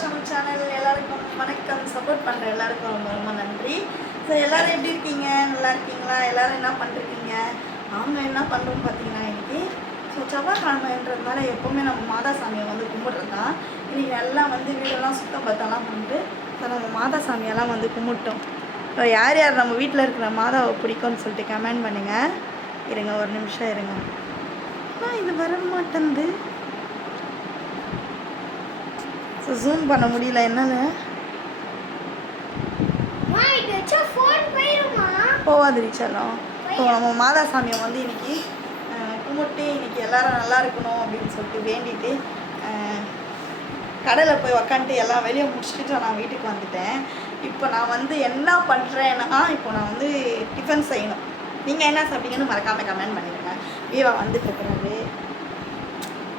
சமையல் சேனல் எல்லாருக்கும் வணக்கம். சப்போர்ட் பண்ணுற எல்லாருக்கும் ரொம்ப ரொம்ப நன்றி. ஸோ எல்லோரும் எப்படி இருக்கீங்க? நல்லா இருக்கீங்களா? எல்லோரும் என்ன பண்ணுறீங்க அவங்க என்ன பண்ணுறோம் பார்த்தீங்கன்னா இன்றைக்கி ஸோ செவ்வாய்க்கிழமைன்றதுனால எப்போவுமே நம்ம மாதா சாமியை வந்து கும்பிட்றது தான். இன்றைக்கி நல்லா வந்து வீடெல்லாம் சுத்தம் பத்தெல்லாம் பண்ணிட்டு ஸோ நம்ம மாதா சாமியெல்லாம் வந்து கும்பிட்டோம். ஸோ யார் யார் நம்ம வீட்டில் இருக்கிற மாதாவை பிடிக்கும்னு சொல்லிட்டு கமெண்ட் பண்ணுங்கள் இருங்க ஒரு நிமிஷம் இருங்க. நான் இது வர மாட்டேங்குது ஸோ ஜூம் பண்ண முடியல என்னால்? போவாது ரீச்சாலும் ஸோ நம்ம மாதா சாமியை வந்து இன்னைக்கு கும்பிட்டு இன்னைக்கு எல்லாரும் நல்லா இருக்கணும் அப்படின்னு சொல்லிட்டு வேண்டிட்டு அஹ், கடையில் போய் உக்காந்துட்டு எல்லாம் வெளியே முடிச்சுட்டு நான் வீட்டுக்கு வந்துட்டேன். இப்போ நான் வந்து என்ன பண்ணுறேன்னா இப்போ நான் வந்து டிஃபன் செய்யணும். நீங்கள் என்ன சாப்பிட்டீங்கன்னு மறக்காமல் கமெண்ட் பண்ணிடுங்க. வீவா வந்துட்டு இருக்கிறாரு.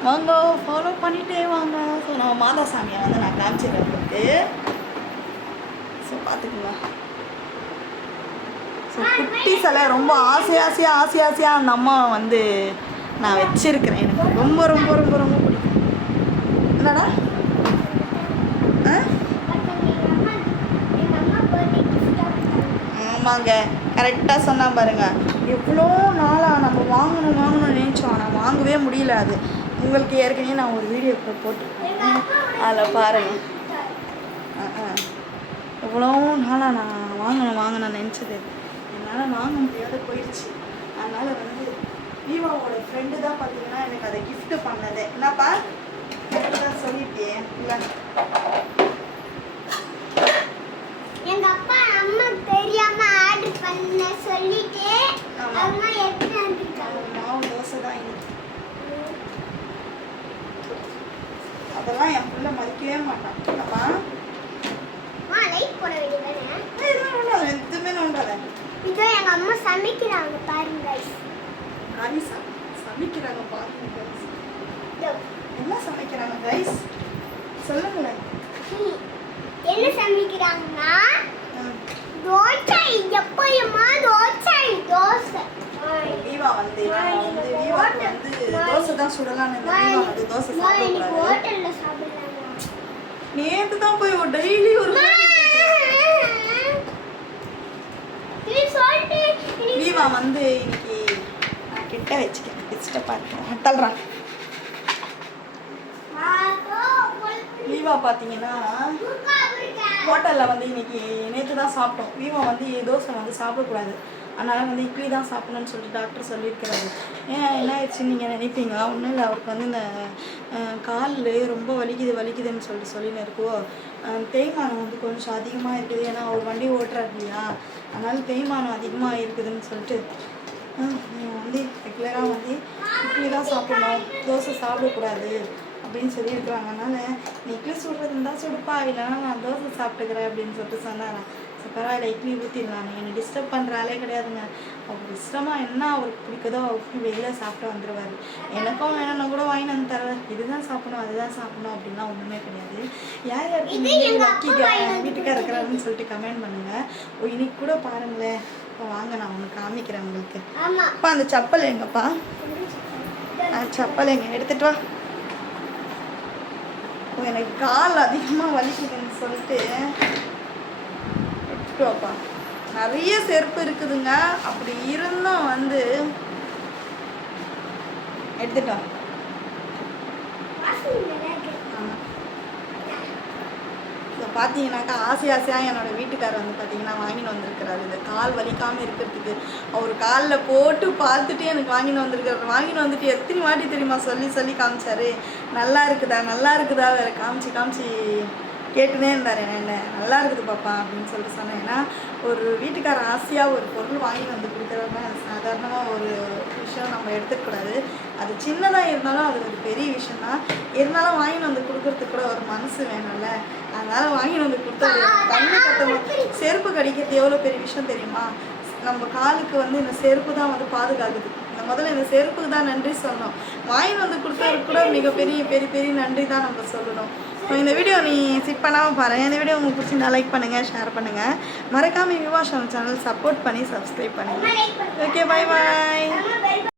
வாங்க ஃபாலோ பண்ணிட்டே வாங்க. ஸோ நம்ம மாதா சாமியை வந்து நான் காமிச்சிடுறேன் உங்களுக்கு ஸோ பார்த்துக்குங்க. ஸோ குட்டி சிலை ரொம்ப ஆசை ஆசையாக ஆசை ஆசையாக அந்த அம்மா வந்து நான் வச்சிருக்கிறேன். எனக்கு ரொம்ப ரொம்ப ரொம்ப ரொம்ப பிடிக்கும். என்னடா? ஆமாங்க. கரெக்டாக சொன்னால் பாருங்கள் எவ்வளோ நாளாக நம்ம வாங்கணும் வாங்கணும்னு நினைச்சோம். ஆனால் வாங்கவே முடியல அது. உங்களுக்கு ஏற்கனவே நான் ஒரு வீடியோ இப்போ போட்டிருக்கேன். அதில் பாருங்கள் ஆ, எவ்வளோ நாளாக நான் வாங்கணும் வாங்கணும்னு நினச்சது. என்னால் வாங்க முடியாத போயிடுச்சு அதனால் வந்து வீவாவோட ஃப்ரெண்டு தான் பார்த்தீங்கன்னா எனக்கு அதை கிஃப்ட்டு பண்ணது. என்னப்பா தான் சொல்லிட்டே இல்லை எங்கள் அப்பா அம்மா தெரியாம ஆர்டர் பண்ண சொல்லிட்டு ஆமா. அம்மா எடுத்து வந்திருக்காங்க மாவு தோசை தான் இன்னைக்கு அதெல்லாம் என் பிள்ளை மதிக்கவே மாட்டான் நோண்டாத, எதுவுமே நோண்டாத இதோ எங்க அம்மா சமைக்கிறாங்க பாருங்க. கறி சமைக்கிறாங்க பாருங்க. என்ன சமைக்கிறாங்க கைஸ் சொல்லுங்களேன் ஹம். என்ன சமைக்கிறாங்கன்னா. தோசை எப்பயுமா தோசை தோசை வீவா வந்து நான் வந்து வீவாக்கு வந்து தோசை தான் சுடலாம்னு இருந்தேன். வீவா வந்து தோசை சாப்பிடக்கூடாது நேத்து தான் போய் டெய்லி ஒரு வீவா வந்து இன்னைக்கு நான் கிட்ட வச்சுக்கிறேன். டிஸ்டர்பாக இருக்கேன். தள்ளுறான் வீவா பார்த்தீங்கன்னா? ஹோட்டலில் வந்து இன்னைக்கு நேற்று தான் சாப்பிட்டோம். வீவா வந்து தோசை வந்து சாப்பிடக்கூடாது. அதனால் வந்து இட்லி தான் சாப்பிடணும்னு சொல்லிட்டு டாக்டர் சொல்லியிருக்கிறாரு. ஏன் என்ன ஆயிடுச்சுன்னு நீங்கள் நினைப்பீங்க ஒன்றும் இல்லை அவருக்கு வந்து இந்த காலில் ரொம்ப வலிக்குது வலிக்குதுன்னு சொல்லிட்டு சொல்லின்னு இருக்கோ தேய்மானம் வந்து கொஞ்சம் அதிகமாக இருக்குது. ஏன்னா அவர் வண்டி ஓட்டுறாரு இல்லையா? அதனால் தேய்மானம் அதிகமாக இருக்குதுன்னு சொல்லிட்டு நீங்கள் வந்து ரெகுலராக வந்து இட்லி தான் சாப்பிடணும். தோசை சாப்பிடக்கூடாது. அப்படின்னு சொல்லியிருக்கிறாங்க. அதனால் நீ இட்லி சுடுறது இருந்தால் சுடுப்பா இல்லைன்னா நான் தோசை சாப்பிட்டுக்கிறேன் அப்படின்னு சொல்லிட்டு சொன்னாராம் சரி பரவாயில்ல இட்லி ஊற்றிடலாம் என்னை டிஸ்டர்ப் பண்ணுற ஆளே கிடையாதுங்க. அவருக்கு இஷ்டமாக என்ன அவருக்கு பிடிக்குதோ அவருக்கு வெளியில் சாப்பிட்டு வந்துடுவார் எனக்கும் வேணும்னா கூட வாங்கி வந்து தருவார் இதுதான் சாப்பிடணும் அதுதான் சாப்பிடணும் அப்படின்லாம் ஒன்றுமே கிடையாது. யார் வந்து வீட்டுக்கார இருக்கிறாருன்னு சொல்லிட்டு கமெண்ட் பண்ணுங்கள் ஓ இன்னைக்கு கூட பாருங்களேன். இப்போ வாங்க நான் உங்களுக்கு காமிக்கிறேன் உங்களுக்கு. அப்பா அந்த செப்பல் எங்கப்பா? செப்பல் எங்க? எடுத்துட்டு வா. எனக்கு கால் அதிகமாக வலிக்குதுன்னு சொல்லிட்டு. எடுத்துட்டு வாப்பா நிறைய செருப்பு இருக்குதுங்க. அப்படி இருந்தும் வந்து எடுத்துட்டோம் வா வாசனை நல்லா இருக்கு. ஆமாம் இப்போ பார்த்தீங்கன்னாக்கா ஆசை ஆசையாக என்னோட வீட்டுக்காரர் வந்து பார்த்தீங்கன்னா வாங்கின்னு வந்திருக்கிறாரு. இந்த கால் வலிக்காமல் இருக்கிறதுக்கு அவர் காலில் போட்டு பார்த்துட்டு எனக்கு வாங்கின்னு வந்திருக்காரு. வாங்கின்னு வந்துட்டு எத்தனை வாட்டி தெரியுமா சொல்லி சொல்லி காமிச்சாரு. நல்லா இருக்குதா நல்லா இருக்குதா? வேறு காமிச்சு காமிச்சு கேட்டுனே இருந்தார் என்ன நல்லா இருக்குது பாப்பா அப்படின்னு சொல்லிட்டு சொன்னேன். ஏன்னா ஒரு வீட்டுக்கார ஆசையாக ஒரு பொருள் வாங்கி வந்து கொடுக்குறதுனா சாதாரணமாக ஒரு விஷயம் நம்ம எடுத்துக்கூடாது அது சின்னதாக இருந்தாலும் அது ஒரு பெரிய விஷயம் தான் இருந்தாலும் வாங்கிட்டு வந்து கொடுக்கறதுக்கு கூட ஒரு மனசு வேணும்ல. அதனால வாங்கிட்டு வந்து கொடுத்தாரு தண்ணி கத்த செருப்பு கடிக்கிறது எவ்வளோ பெரிய விஷயம் தெரியுமா? நம்ம காலுக்கு வந்து இந்த செருப்பு தான் வந்து பாதுகாக்குது. முதல்ல இந்த செருப்புக்கு தான் நன்றி சொல்லணும் வாங்கிட்டு வந்து கொடுத்தவருக்கு கூட மிகப்பெரிய பெரிய பெரிய நன்றி தான் நம்ம சொல்லணும். ஸோ இந்த வீடியோ நீ சிட் பண்ணாமல் பாருங்கள் இந்த வீடியோ உங்களுக்கு பிடிச்சிருந்தா லைக் பண்ணுங்கள் ஷேர் பண்ணுங்கள் மறக்காமல் விவாஷம் சேனல் சப்போர்ட் பண்ணி சப்ஸ்கிரைப் பண்ணுங்கள். Okay bye bye bell